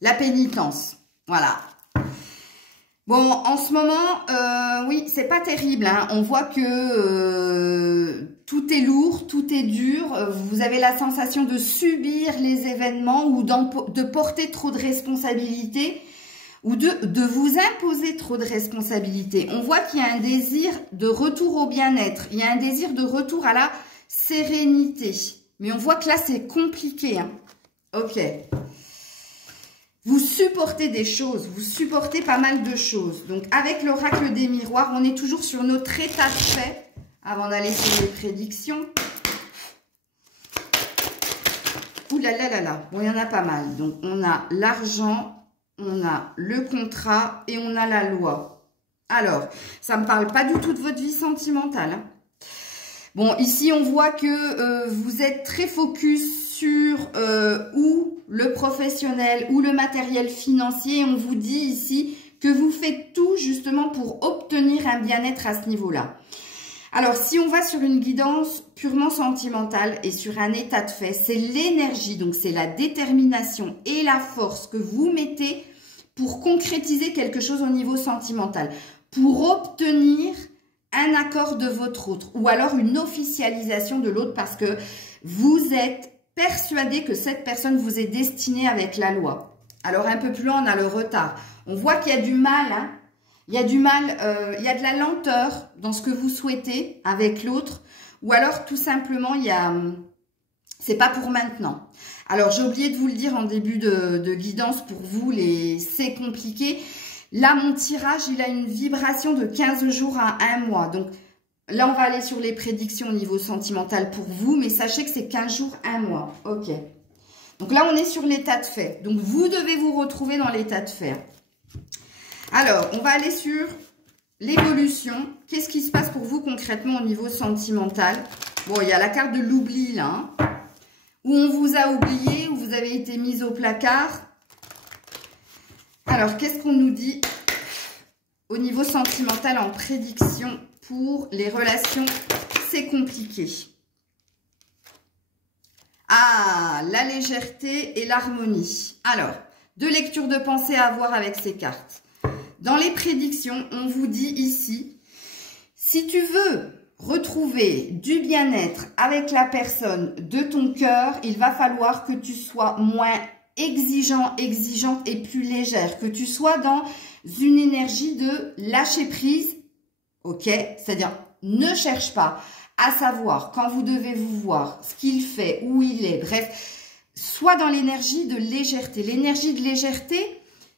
La pénitence. Voilà. Bon, en ce moment, oui, c'est pas terrible, hein. On voit que tout est lourd, tout est dur. Vous avez la sensation de subir les événements ou de porter trop de responsabilités ou de vous imposer trop de responsabilités. On voit qu'il y a un désir de retour au bien-être. Il y a un désir de retour à la sérénité. Mais on voit que là, c'est compliqué, hein. Ok. Vous supportez des choses, vous supportez pas mal de choses. Donc, avec l'oracle des miroirs, on est toujours sur notre état de fait avant d'aller sur les prédictions. Ouh là là là là, bon, il y en a pas mal. Donc, on a l'argent, on a le contrat et on a la loi. Alors, ça ne me parle pas du tout de votre vie sentimentale, hein. Bon, ici, on voit que vous êtes très focus sur ou le professionnel ou le matériel financier. On vous dit ici que vous faites tout justement pour obtenir un bien-être à ce niveau-là. Alors, si on va sur une guidance purement sentimentale et sur un état de fait, c'est l'énergie, donc c'est la détermination et la force que vous mettez pour concrétiser quelque chose au niveau sentimental, pour obtenir un accord de votre autre ou alors une officialisation de l'autre parce que vous êtes persuadé que cette personne vous est destinée avec la loi. Alors, un peu plus loin, on a le retard. On voit qu'il y a du mal, hein. Il y a du mal, il y a de la lenteur dans ce que vous souhaitez avec l'autre. Ou alors, tout simplement, il y a... c'est pas pour maintenant. Alors, j'ai oublié de vous le dire en début de guidance pour vous, c'est compliqué. Là, mon tirage, il a une vibration de 15 jours à 1 mois. Donc, là, on va aller sur les prédictions au niveau sentimental pour vous, mais sachez que c'est 15 jours, 1 mois. Ok. Donc là, on est sur l'état de fait. Donc, vous devez vous retrouver dans l'état de fait. Alors, on va aller sur l'évolution. Qu'est-ce qui se passe pour vous concrètement au niveau sentimental? Bon, il y a la carte de l'oubli, là, hein, où on vous a oublié, où vous avez été mis au placard. Alors, qu'est-ce qu'on nous dit au niveau sentimental en prédiction pour les relations? C'est compliqué. Ah, la légèreté et l'harmonie. Alors, 2 lectures de pensée à avoir avec ces cartes. Dans les prédictions, on vous dit ici, si tu veux retrouver du bien-être avec la personne de ton cœur, il va falloir que tu sois moins exigeante et plus légère, que tu sois dans une énergie de lâcher prise, ok? C'est-à-dire, ne cherche pas à savoir quand vous devez vous voir, ce qu'il fait, où il est, bref, sois dans l'énergie de légèreté. L'énergie de légèreté,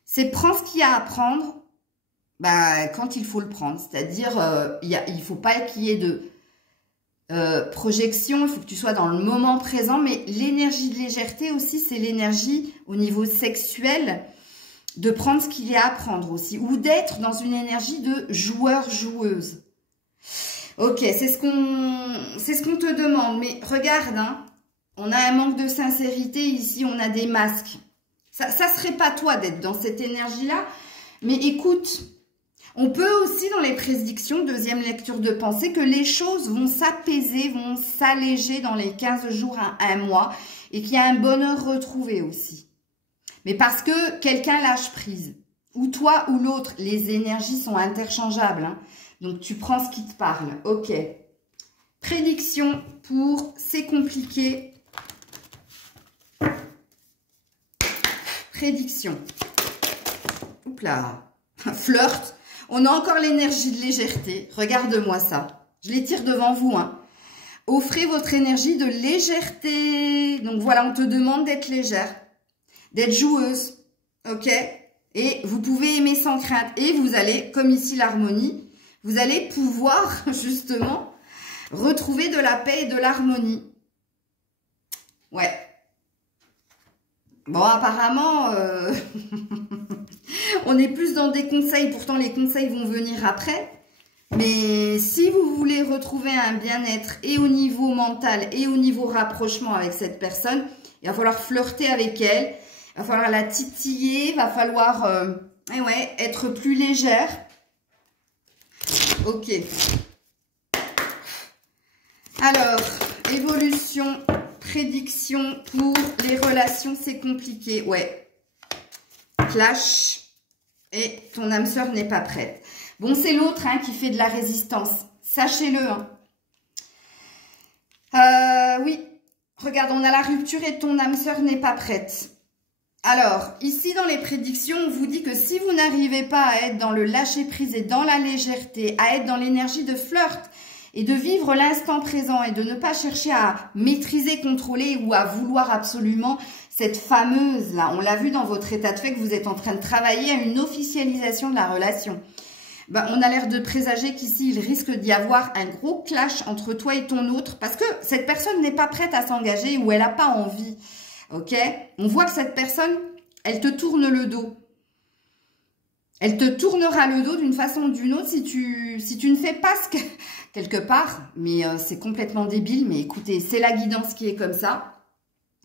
c'est prendre ce qu'il y a à prendre quand il faut le prendre. C'est-à-dire, il ne faut pas qu'il y ait de projection, il faut que tu sois dans le moment présent, mais l'énergie de légèreté aussi, c'est l'énergie au niveau sexuel de prendre ce qu'il y a à prendre aussi, ou d'être dans une énergie de joueur-joueuse. Ok, c'est ce qu'on te demande, mais regarde, hein, on a un manque de sincérité ici, on a des masques. Ça serait pas toi d'être dans cette énergie-là, mais écoute, on peut aussi dans les prédictions, deuxième lecture de pensée, que les choses vont s'apaiser, vont s'alléger dans les 15 jours à un mois, et qu'il y a un bonheur retrouvé aussi. Mais parce que quelqu'un lâche prise, ou toi ou l'autre, les énergies sont interchangeables, hein. Donc tu prends ce qui te parle, ok. Prédiction pour c'est compliqué. Prédiction. Oups là. Flirt. On a encore l'énergie de légèreté. Regarde-moi ça. Je les tire devant vous, hein. Offrez votre énergie de légèreté. Donc voilà, on te demande d'être légère, d'être joueuse, ok? Et vous pouvez aimer sans crainte. Et vous allez, comme ici l'harmonie, vous allez pouvoir justement retrouver de la paix et de l'harmonie. Ouais. Bon, apparemment, on est plus dans des conseils. Pourtant, les conseils vont venir après. Mais si vous voulez retrouver un bien-être et au niveau mental et au niveau rapprochement avec cette personne, il va falloir flirter avec elle. Il va falloir la titiller. Il va falloir ouais, être plus légère. Ok. Alors, évolution, prédiction pour les relations, c'est compliqué. Ouais. Clash. Et ton âme sœur n'est pas prête. Bon, c'est l'autre hein, qui fait de la résistance. Sachez-le. Hein. Oui. Regarde, on a la rupture et ton âme sœur n'est pas prête. Alors, ici dans les prédictions, on vous dit que si vous n'arrivez pas à être dans le lâcher-prise et dans la légèreté, à être dans l'énergie de flirt et de vivre l'instant présent et de ne pas chercher à maîtriser, contrôler ou à vouloir absolument cette fameuse, là, on l'a vu dans votre état de fait que vous êtes en train de travailler à une officialisation de la relation. Ben, on a l'air de présager qu'ici, il risque d'y avoir un gros clash entre toi et ton autre parce que cette personne n'est pas prête à s'engager ou elle n'a pas envie. Ok, on voit que cette personne, elle te tourne le dos. Elle te tournera le dos d'une façon ou d'une autre si tu ne fais pas ce que... Quelque part, mais c'est complètement débile, mais écoutez, c'est la guidance qui est comme ça.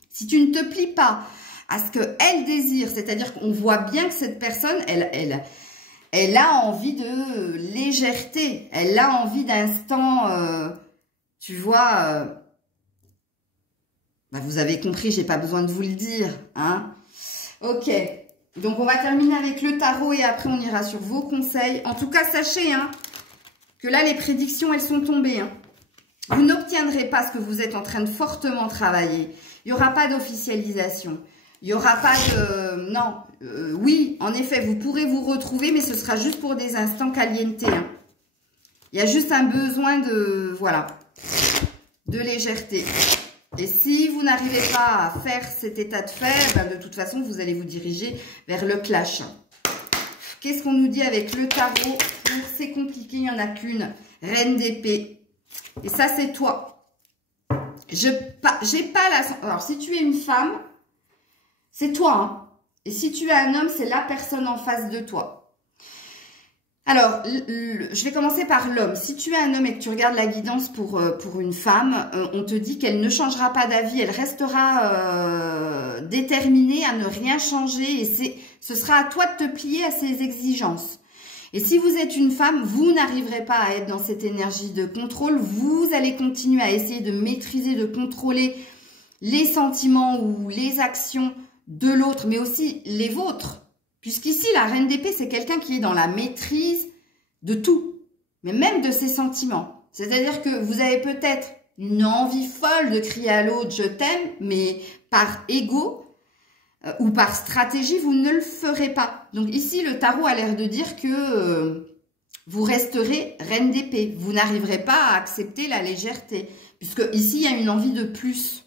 Si tu ne te plies pas à ce qu'elle désire, c'est-à-dire qu'on voit bien que cette personne, elle a envie de légèreté, elle a envie d'instant, tu vois... vous avez compris, j'ai pas besoin de vous le dire, hein. Ok, donc on va terminer avec le tarot et après on ira sur vos conseils. En tout cas, sachez hein, que là, les prédictions, elles sont tombées. Hein. Vous n'obtiendrez pas ce que vous êtes en train de fortement travailler. Il n'y aura pas d'officialisation. Il n'y aura pas de... Non, oui, en effet, vous pourrez vous retrouver, mais ce sera juste pour des instants caliente. Hein. Il y a juste un besoin de... Voilà, de légèreté. Et si vous n'arrivez pas à faire cet état de fait, ben de toute façon, vous allez vous diriger vers le clash. Qu'est-ce qu'on nous dit avec le tarot? C'est compliqué, il n'y en a qu'une. Reine d'épée. Et ça, c'est toi. J'ai pas la... Alors, si tu es une femme, c'est toi. Hein. Et si tu es un homme, c'est la personne en face de toi. Alors, je vais commencer par l'homme. Si tu es un homme et que tu regardes la guidance pour une femme, on te dit qu'elle ne changera pas d'avis, elle restera déterminée à ne rien changer et ce sera à toi de te plier à ses exigences. Et si vous êtes une femme, vous n'arriverez pas à être dans cette énergie de contrôle, vous allez continuer à essayer de maîtriser, de contrôler les sentiments ou les actions de l'autre, mais aussi les vôtres. Puisqu'ici, la reine d'épée, c'est quelqu'un qui est dans la maîtrise de tout, mais même de ses sentiments. C'est-à-dire que vous avez peut-être une envie folle de crier à l'autre « je t'aime », mais par ego ou par stratégie, vous ne le ferez pas. Donc ici, le tarot a l'air de dire que vous resterez reine d'épée. Vous n'arriverez pas à accepter la légèreté, puisque ici, il y a une envie de plus.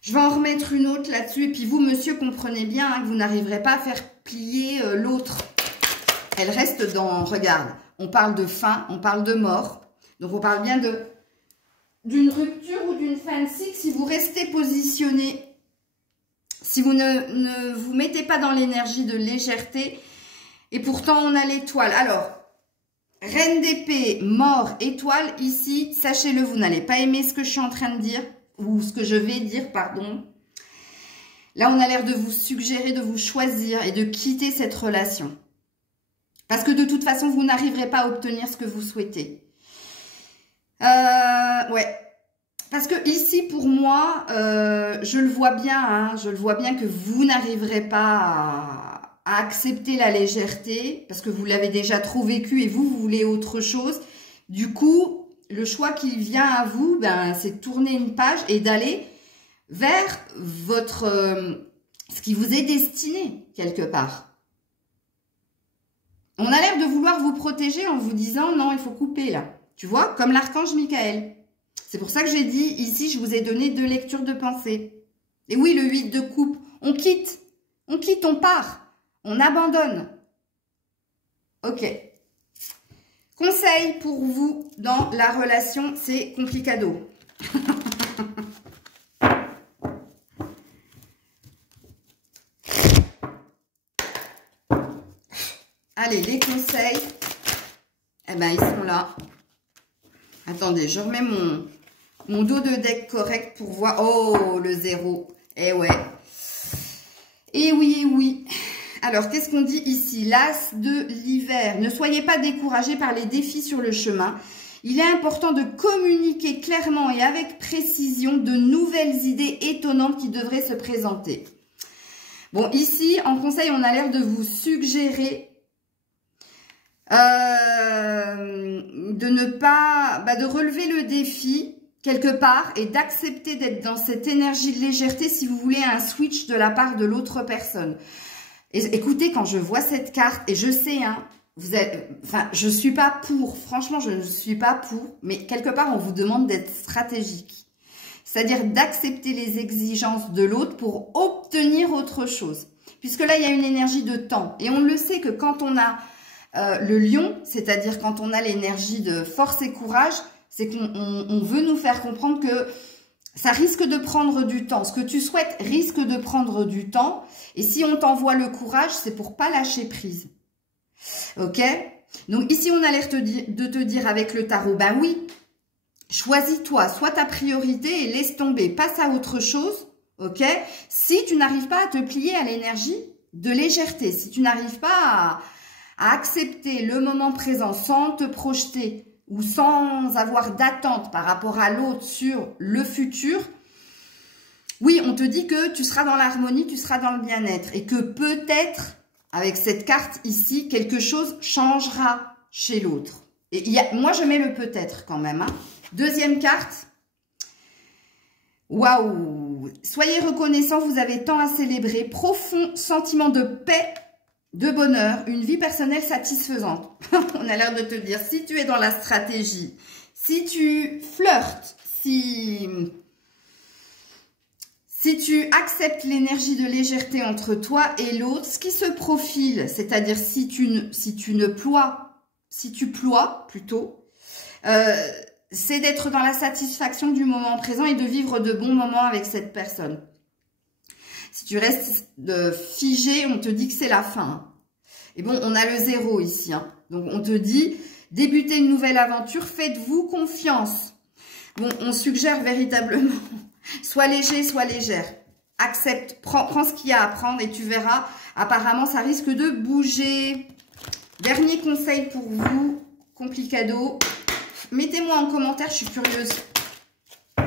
Je vais en remettre une autre là-dessus. Et puis vous, monsieur, comprenez bien hein, que vous n'arriverez pas à faire plier l'autre. Elle reste dans... Regarde, on parle de fin, on parle de mort. Donc on parle bien d'une rupture ou d'une fin de cycle. Si vous restez positionné Si vous ne vous mettez pas dans l'énergie de légèreté, et pourtant on a l'étoile. Alors, reine d'épée, mort, étoile, ici, sachez-le, vous n'allez pas aimer ce que je suis en train de dire, ou ce que je vais dire, pardon. Là, on a l'air de vous suggérer de vous choisir et de quitter cette relation. Parce que de toute façon, vous n'arriverez pas à obtenir ce que vous souhaitez. Ouais. Parce que ici, pour moi, je le vois bien, hein, je le vois bien que vous n'arriverez pas à accepter la légèreté, parce que vous l'avez déjà trop vécu et vous voulez autre chose. Du coup, le choix qui vient à vous, ben, c'est de tourner une page et d'aller vers ce qui vous est destiné, quelque part. On a l'air de vouloir vous protéger en vous disant, non, il faut couper là. Tu vois, comme l'archange Michael. C'est pour ça que j'ai dit, ici, je vous ai donné 2 lectures de pensée. Et oui, le 8 de coupe, on quitte, on part, on abandonne. Ok. Conseil pour vous dans la relation, c'est complicado. Allez, les conseils, eh ben, ils sont là. Attendez, je remets mon dos de deck correct pour voir. Oh, le 0. Eh ouais. Et oui, oui. Alors, qu'est-ce qu'on dit ici? L'as de l'hiver. Ne soyez pas découragés par les défis sur le chemin. Il est important de communiquer clairement et avec précision de nouvelles idées étonnantes qui devraient se présenter. Bon, ici, en conseil, on a l'air de vous suggérer de relever le défi quelque part et d'accepter d'être dans cette énergie de légèreté si vous voulez un switch de la part de l'autre personne. Et écoutez, quand je vois cette carte, et je sais, hein, je suis pas pour, franchement, je ne suis pas pour, mais quelque part, on vous demande d'être stratégique. C'est-à-dire d'accepter les exigences de l'autre pour obtenir autre chose. Puisque là, il y a une énergie de temps. Et on le sait que quand on a le lion, c'est-à-dire quand on a l'énergie de force et courage, c'est qu'on veut nous faire comprendre que ça risque de prendre du temps. Ce que tu souhaites risque de prendre du temps. Et si on t'envoie le courage, c'est pour pas lâcher prise. Ok? Donc ici, on a l'air de te dire avec le tarot, ben oui, choisis-toi, sois ta priorité et laisse tomber, passe à autre chose. Ok? Si tu n'arrives pas à te plier à l'énergie de légèreté, si tu n'arrives pas à accepter le moment présent sans te projeter ou sans avoir d'attente par rapport à l'autre sur le futur, oui, on te dit que tu seras dans l'harmonie, tu seras dans le bien-être et que peut-être, avec cette carte ici, quelque chose changera chez l'autre. Et moi, je mets le peut-être quand même. Hein. Deuxième carte. Waouh! Soyez reconnaissants, vous avez tant à célébrer. Profond sentiment de paix, de bonheur, une vie personnelle satisfaisante. On a l'air de te dire, si tu es dans la stratégie, si tu flirtes, si tu acceptes l'énergie de légèreté entre toi et l'autre, ce qui se profile, c'est-à-dire si tu ploies plutôt, c'est d'être dans la satisfaction du moment présent et de vivre de bons moments avec cette personne. Si tu restes figé, on te dit que c'est la fin. Et bon, on a le 0 ici. Hein. Donc, on te dit, débutez une nouvelle aventure, faites-vous confiance. Bon, on suggère véritablement, sois léger, sois légère. Accepte, prends ce qu'il y a à prendre et tu verras, apparemment, ça risque de bouger. Dernier conseil pour vous, complicado. Mettez-moi en commentaire, je suis curieuse,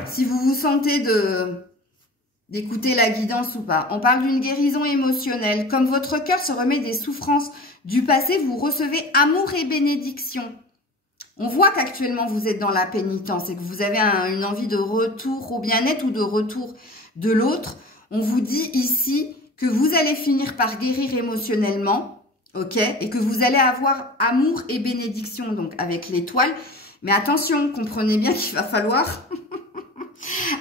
si vous vous sentez d'écouter la guidance ou pas. On parle d'une guérison émotionnelle. Comme votre cœur se remet des souffrances du passé, vous recevez amour et bénédiction. On voit qu'actuellement vous êtes dans la pénitence et que vous avez une envie de retour au bien-être ou de retour de l'autre. On vous dit ici que vous allez finir par guérir émotionnellement, ok, et que vous allez avoir amour et bénédiction, donc avec l'étoile. Mais attention, comprenez bien qu'il va falloir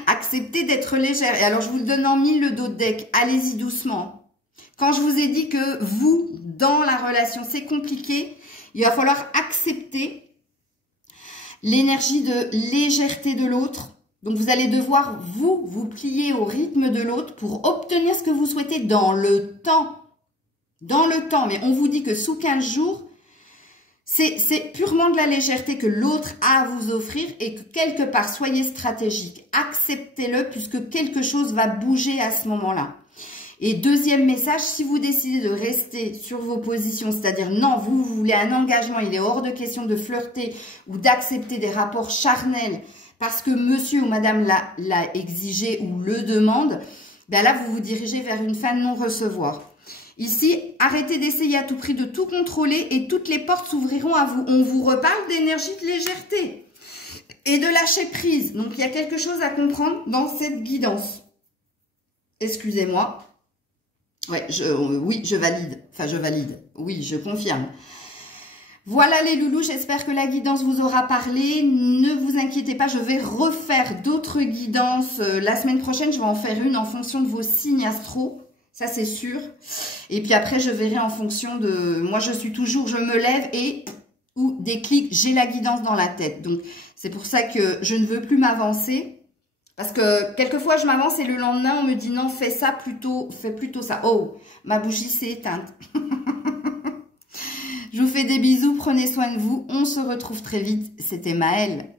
accepter d'être légère. Et alors, je vous le donne en mille, le dos de deck. Allez-y doucement. Quand je vous ai dit que vous, dans la relation, c'est compliqué, il va falloir accepter l'énergie de légèreté de l'autre. Donc, vous allez devoir, vous plier au rythme de l'autre pour obtenir ce que vous souhaitez dans le temps. Dans le temps. Mais on vous dit que sous 15 jours, c'est purement de la légèreté que l'autre a à vous offrir et que quelque part, soyez stratégique. Acceptez-le puisque quelque chose va bouger à ce moment-là. Et deuxième message, si vous décidez de rester sur vos positions, c'est-à-dire non, vous voulez un engagement, il est hors de question de flirter ou d'accepter des rapports charnels parce que monsieur ou madame l'a exigé ou le demande, ben là, vous vous dirigez vers une fin de non-recevoir. Ici, arrêtez d'essayer à tout prix de tout contrôler et toutes les portes s'ouvriront à vous. On vous reparle d'énergie de légèreté et de lâcher prise. Donc, il y a quelque chose à comprendre dans cette guidance. Excusez-moi. Ouais, oui, je valide. Enfin, je valide. Oui, je confirme. Voilà les loulous, j'espère que la guidance vous aura parlé. Ne vous inquiétez pas, je vais refaire d'autres guidances. La semaine prochaine, je vais en faire une en fonction de vos signes astro. Ça, c'est sûr. Et puis après, je verrai en fonction de... Moi, je suis toujours... Je me lève et... Ou des clics, j'ai la guidance dans la tête. Donc, c'est pour ça que je ne veux plus m'avancer. Parce que quelquefois, je m'avance et le lendemain, on me dit non, fais ça plutôt, fais plutôt ça. Oh, ma bougie s'est éteinte. Je vous fais des bisous, prenez soin de vous. On se retrouve très vite. C'était Maëlle.